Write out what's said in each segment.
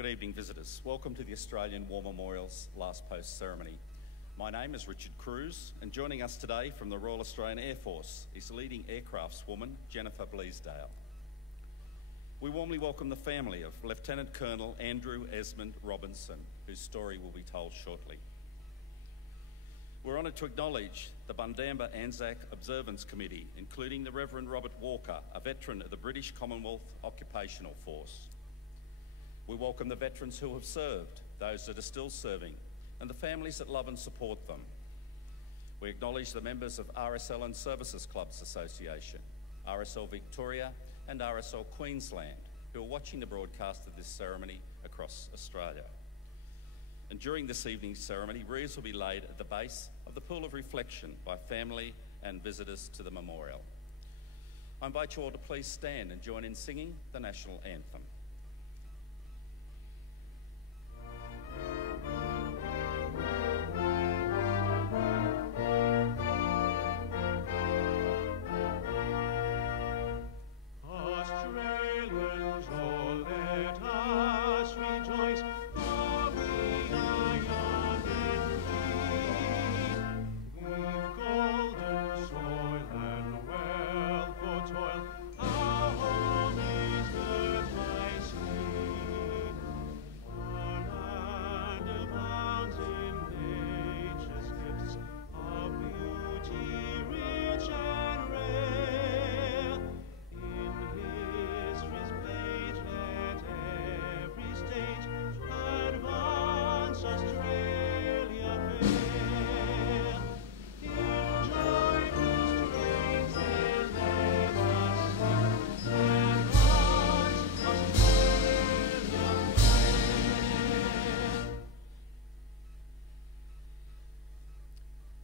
Good evening, visitors. Welcome to the Australian War Memorial's Last Post ceremony. My name is Richard Cruz, and joining us today from the Royal Australian Air Force is leading aircraftswoman Jennifer Bleasdale. We warmly welcome the family of Lieutenant Colonel Andrew Esmond Robertson, whose story will be told shortly. We're honoured to acknowledge the Bundamba Anzac Observance Committee, including the Reverend Robert Walker, a veteran of the British Commonwealth Occupational Force. We welcome the veterans who have served, those that are still serving, and the families that love and support them. We acknowledge the members of RSL and Services Clubs Association, RSL Victoria and RSL Queensland, who are watching the broadcast of this ceremony across Australia. And during this evening's ceremony, wreaths will be laid at the base of the Pool of Reflection by family and visitors to the memorial. I invite you all to please stand and join in singing the National Anthem.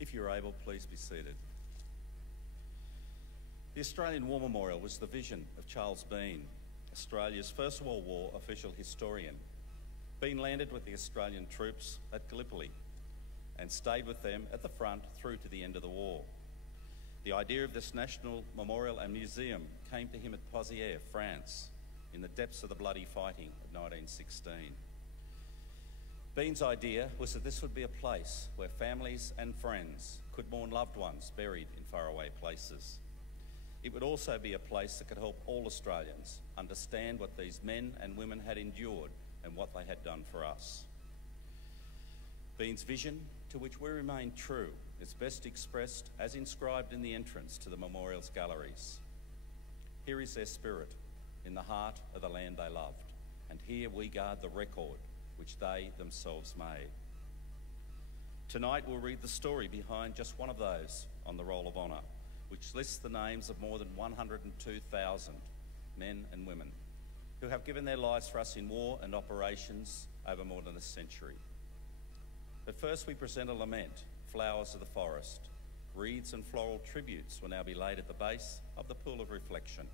If you're able, please be seated. The Australian War Memorial was the vision of Charles Bean, Australia's First World War official historian. Bean landed with the Australian troops at Gallipoli and stayed with them at the front through to the end of the war. The idea of this national memorial and museum came to him at Pozières, France, in the depths of the bloody fighting of 1916. Bean's idea was that this would be a place where families and friends could mourn loved ones buried in faraway places. It would also be a place that could help all Australians understand what these men and women had endured and what they had done for us. Bean's vision, to which we remain true, is best expressed as inscribed in the entrance to the memorial's galleries. Here is their spirit, in the heart of the land they loved, and here we guard the record which they themselves made. Tonight we'll read the story behind just one of those on the Roll of Honour, which lists the names of more than 102,000 men and women who have given their lives for us in war and operations over more than a century. But first we present a lament, Flowers of the Forest. Wreaths and floral tributes will now be laid at the base of the Pool of Reflection.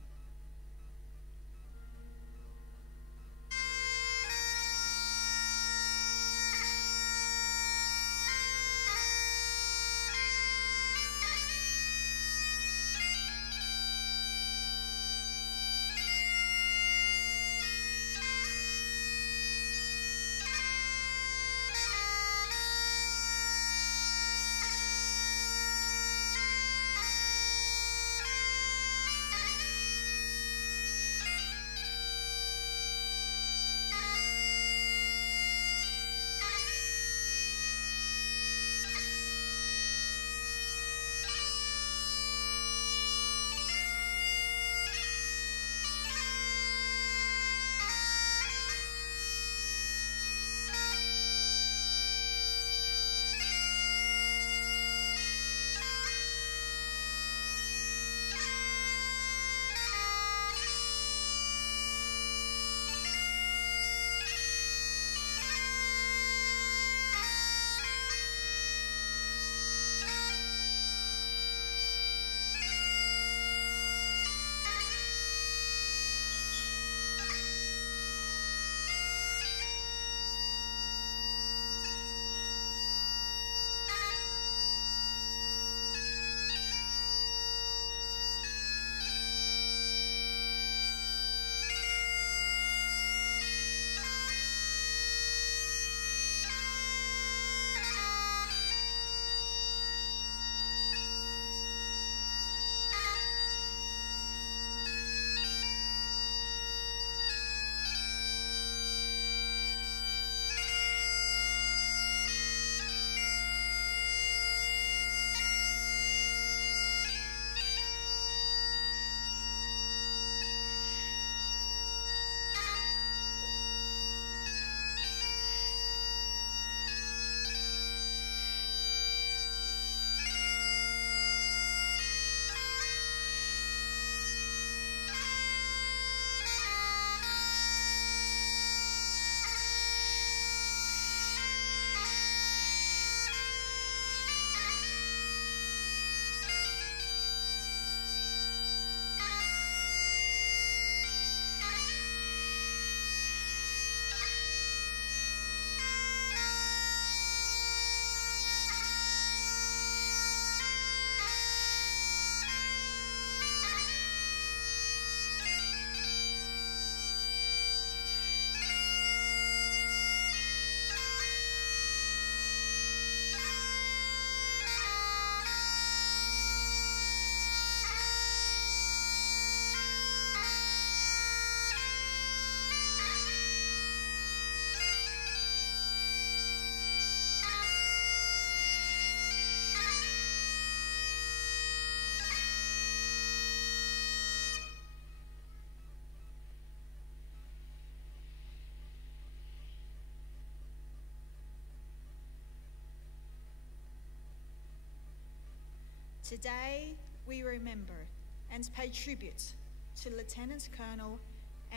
Today, we remember and pay tribute to Lieutenant Colonel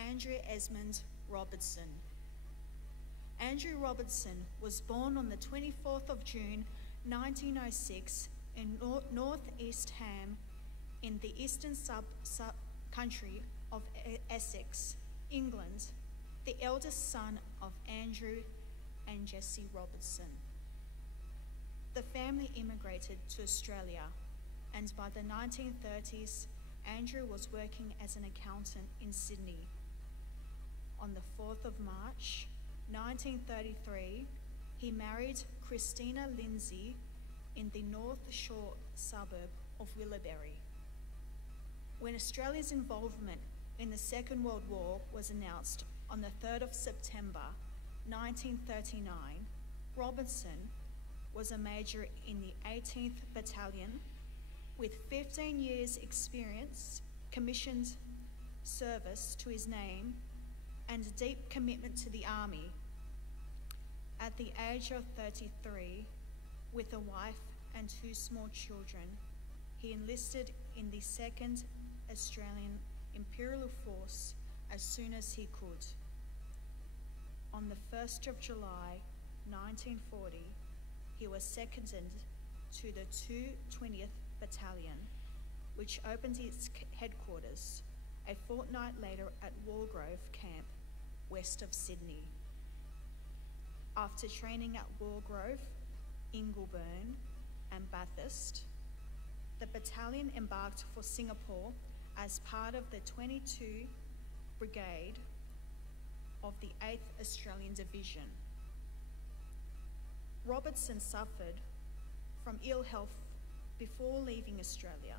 Andrew Esmond Robertson. Andrew Robertson was born on the 24th of June 1906 in North-East Ham in the eastern country of Essex, England, the eldest son of Andrew and Jessie Robertson. The family immigrated to Australia, and by the 1930s, Andrew was working as an accountant in Sydney. On the 4th of March, 1933, he married Christina Lindsay in the North Shore suburb of Willoughby. When Australia's involvement in the Second World War was announced on the 3rd of September 1939, Robertson was a major in the 18th Battalion with 15 years' experience, commissioned service to his name, and a deep commitment to the Army. At the age of 33, with a wife and 2 small children, he enlisted in the 2nd Australian Imperial Force as soon as he could. On the 1st of July 1940, he was seconded to the 220th Battalion, which opened its headquarters a fortnight later at Wargrove Camp, west of Sydney. After training at Wargrove, Ingleburn and Bathurst, the battalion embarked for Singapore as part of the 22 Brigade of the 8th Australian Division. Robertson suffered from ill health before leaving Australia,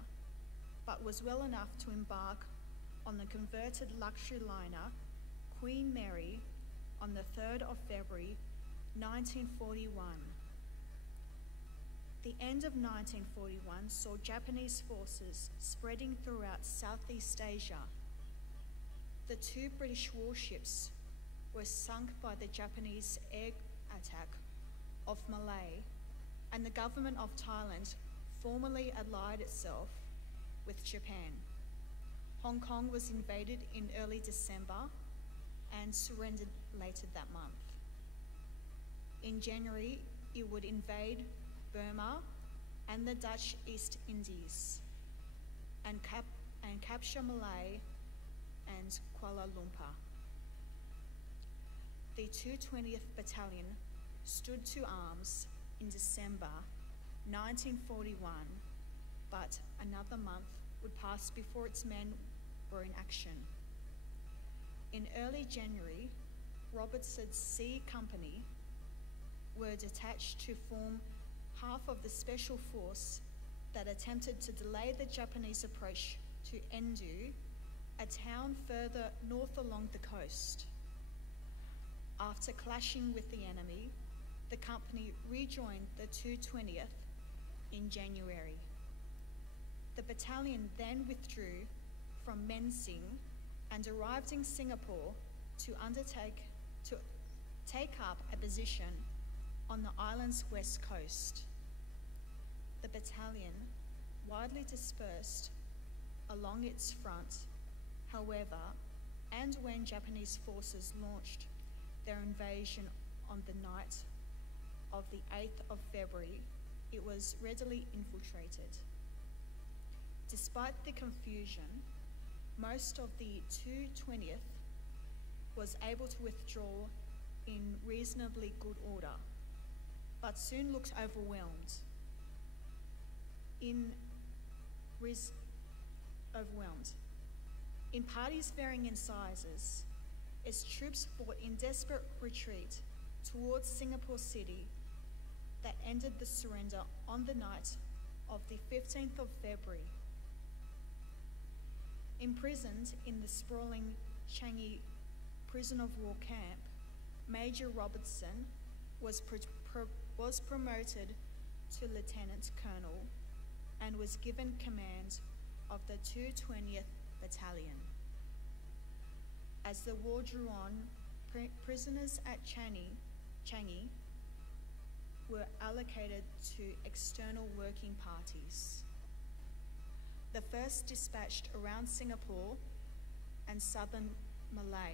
but was well enough to embark on the converted luxury liner Queen Mary on the 3rd of February 1941. The end of 1941 saw Japanese forces spreading throughout Southeast Asia. The 2 British warships were sunk by the Japanese air attack of Malaya, and the government of Thailand formally allied itself with Japan. Hong Kong was invaded in early December and surrendered later that month. In January, it would invade Burma and the Dutch East Indies and capture Malaya and Kuala Lumpur. The 220th Battalion stood to arms in December 1941, but another month would pass before its men were in action. In early January, Robertson's C Company were detached to form half of the special force that attempted to delay the Japanese approach to Endu, a town further north along the coast. After clashing with the enemy, the company rejoined the 220th in January. The battalion then withdrew from Mensing and arrived in Singapore to take up a position on the island's west coast. The battalion, widely dispersed along its front, however, and when Japanese forces launched their invasion on the night of the 8th of February, it was readily infiltrated. Despite the confusion, most of the 220th was able to withdraw in reasonably good order, but soon looked overwhelmed. In parties varying in sizes, its troops fought in desperate retreat towards Singapore City that ended the surrender on the night of the 15th of February. Imprisoned in the sprawling Changi prison of war camp, Major Robertson was promoted to Lieutenant Colonel and was given command of the 220th Battalion. As the war drew on, prisoners at Changi were allocated to external working parties. the first dispatched around Singapore and southern Malay.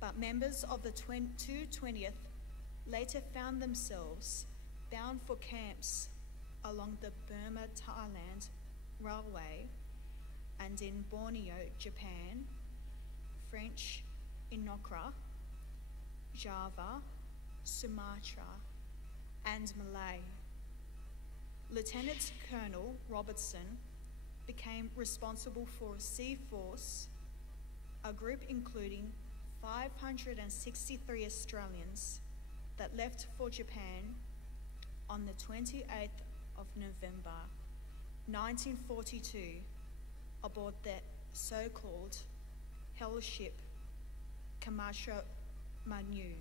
But members of the 220th later found themselves bound for camps along the Burma-Thailand Railway and in Borneo, Japan, French Inokra, Java, Sumatra, and Malay. Lieutenant Colonel Robertson became responsible for a sea force, a group including 563 Australians that left for Japan on the 28th of November 1942 aboard the so-called hell ship Camacho Manu.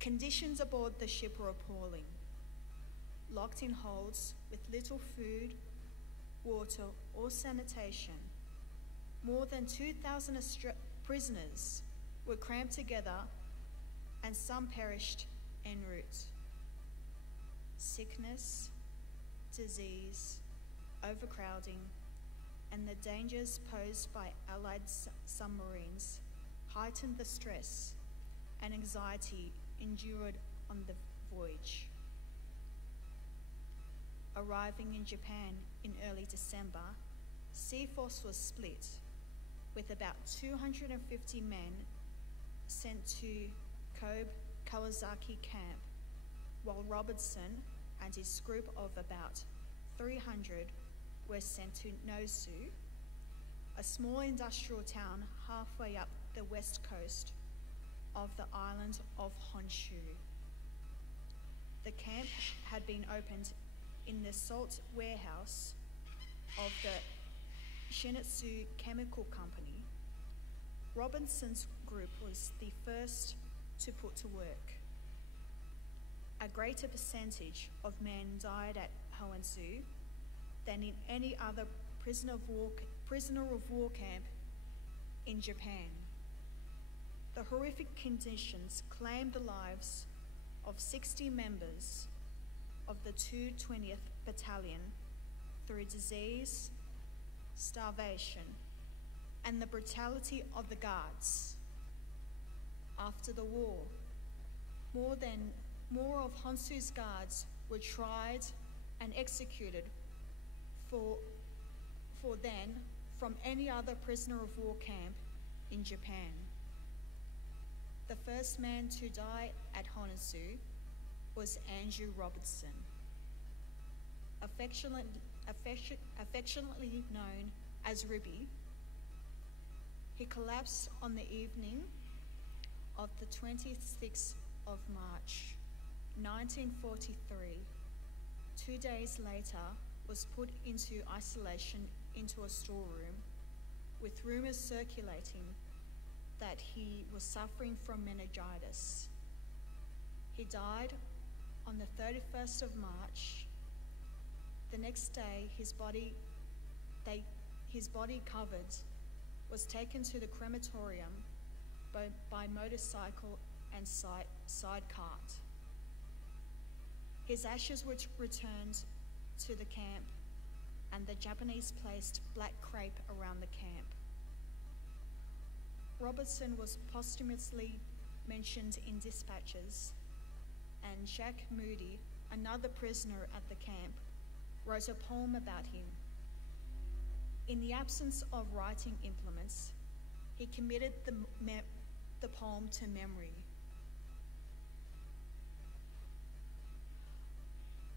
Conditions aboard the ship were appalling. Locked in holds with little food, water or sanitation, more than 2,000 prisoners were crammed together and some perished en route. Sickness, disease, overcrowding, and the dangers posed by Allied submarines heightened the stress and anxiety endured on the voyage. Arriving in Japan in early December, Sea Force was split, with about 250 men sent to Kobe Kawasaki camp, while Robertson and his group of about 300 were sent to Nosu, a small industrial town halfway up the west coast of the island of Honshu. The camp had been opened in the salt warehouse of the Shinetsu Chemical Company. Robinson's group was the first to put to work. A greater percentage of men died at Honshu than in any other prisoner of war camp in Japan. The horrific conditions claimed the lives of 60 members of the 220th Battalion through disease, starvation, and the brutality of the guards. After the war, more of Honshu's guards were tried and executed for then from any other prisoner of war camp in Japan. The first man to die at Honshu was Andrew Robertson, affectionately known as Ribby. He collapsed on the evening of the 26th of March, 1943. 2 days later, was put into isolation into a storeroom, with rumours circulating that he was suffering from meningitis. He died on the 31st of March. The next day, his body covered was taken to the crematorium by motorcycle and side cart. His ashes were returned to the camp, and the Japanese placed black crepe around the camp. Robertson was posthumously mentioned in dispatches, and Jack Moody, another prisoner at the camp, wrote a poem about him. In the absence of writing implements, he committed the poem to memory.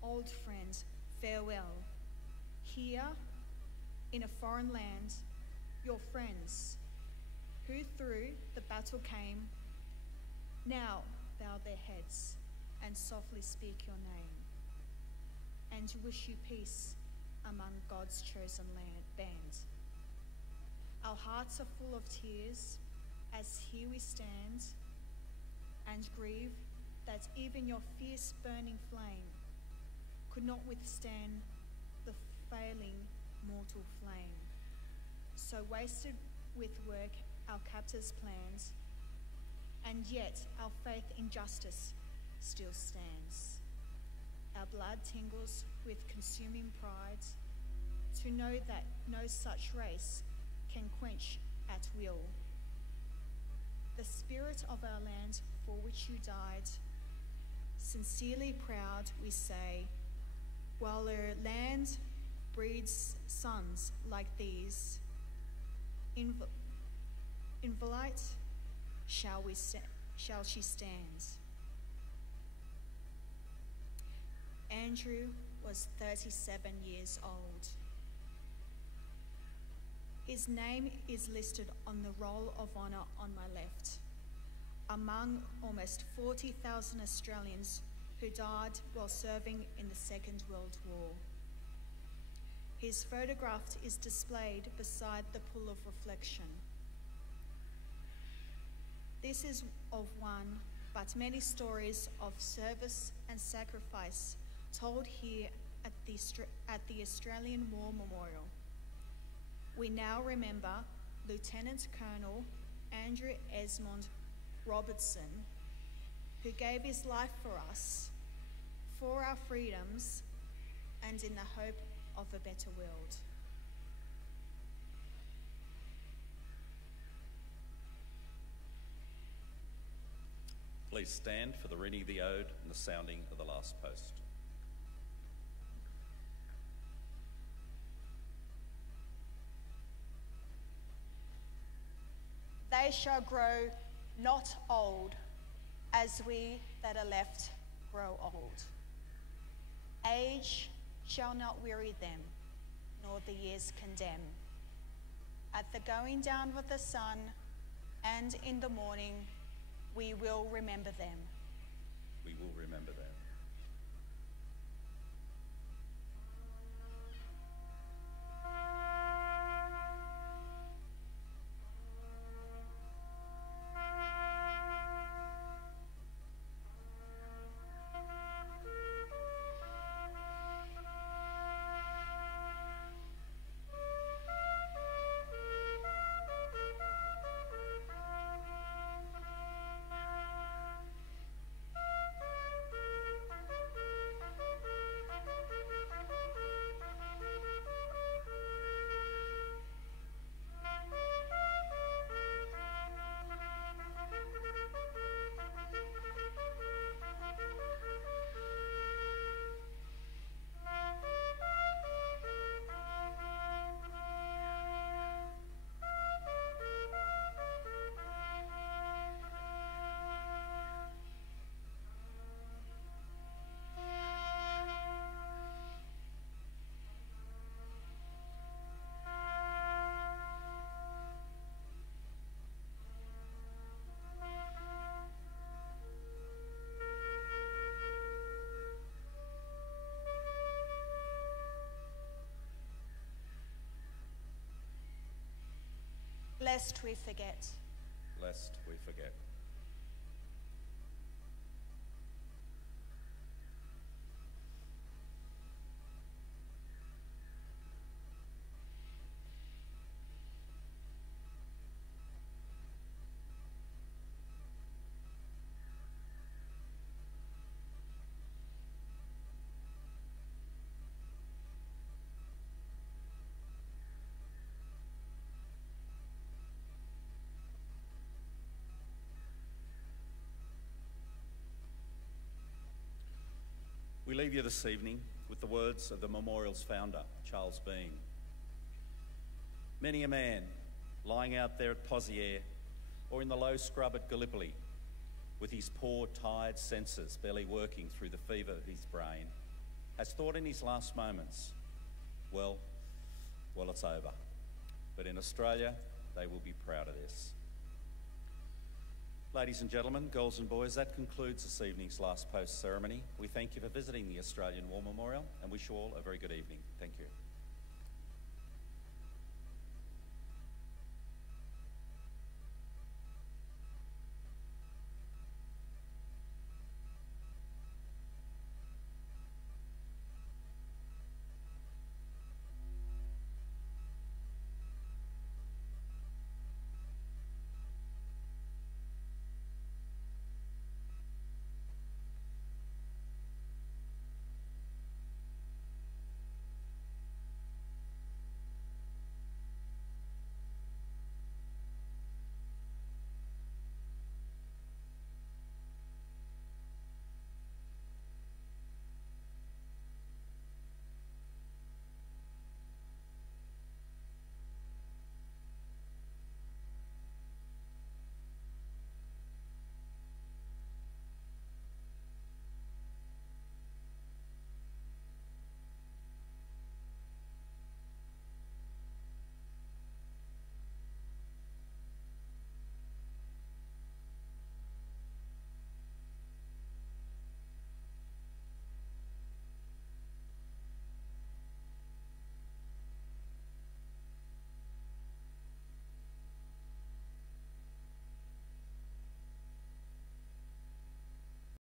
Old friend, farewell. Here, in a foreign land, your friends, who through the battle came, now bow their heads and softly speak your name, and wish you peace among God's chosen band. Our hearts are full of tears as here we stand, and grieve that even your fierce burning flame could not withstand the failing mortal flame. So wasted with work our captors' plans, and yet our faith in justice still stands. Our blood tingles with consuming pride to know that no such race can quench at will the spirit of our land for which you died. Sincerely proud, we say, while our land breeds sons like these, inviolate shall she stand. Andrew was 37 years old. His name is listed on the roll of honour on my left, among almost 40,000 Australians who died while serving in the Second World War. His photograph is displayed beside the pool of reflection. This is of one, but many stories of service and sacrifice told here at the Australian War Memorial. We now remember Lieutenant Colonel Andrew Esmond Robertson, who gave his life for us, for our freedoms, and in the hope of a better world. Please stand for the reading of the ode and the sounding of the last post. They shall grow not old, as we that are left grow old. Age shall not weary them, nor the years condemn. At the going down of the sun, and in the morning, we will remember them. We will remember them. Lest we forget. Lest we forget. We leave you this evening with the words of the memorial's founder, Charles Bean. Many a man lying out there at Pozières or in the low scrub at Gallipoli with his poor, tired senses barely working through the fever of his brain has thought in his last moments, well, it's over. But in Australia, they will be proud of this. Ladies and gentlemen, girls and boys, that concludes this evening's last post ceremony. We thank you for visiting the Australian War Memorial and wish you all a very good evening. Thank you.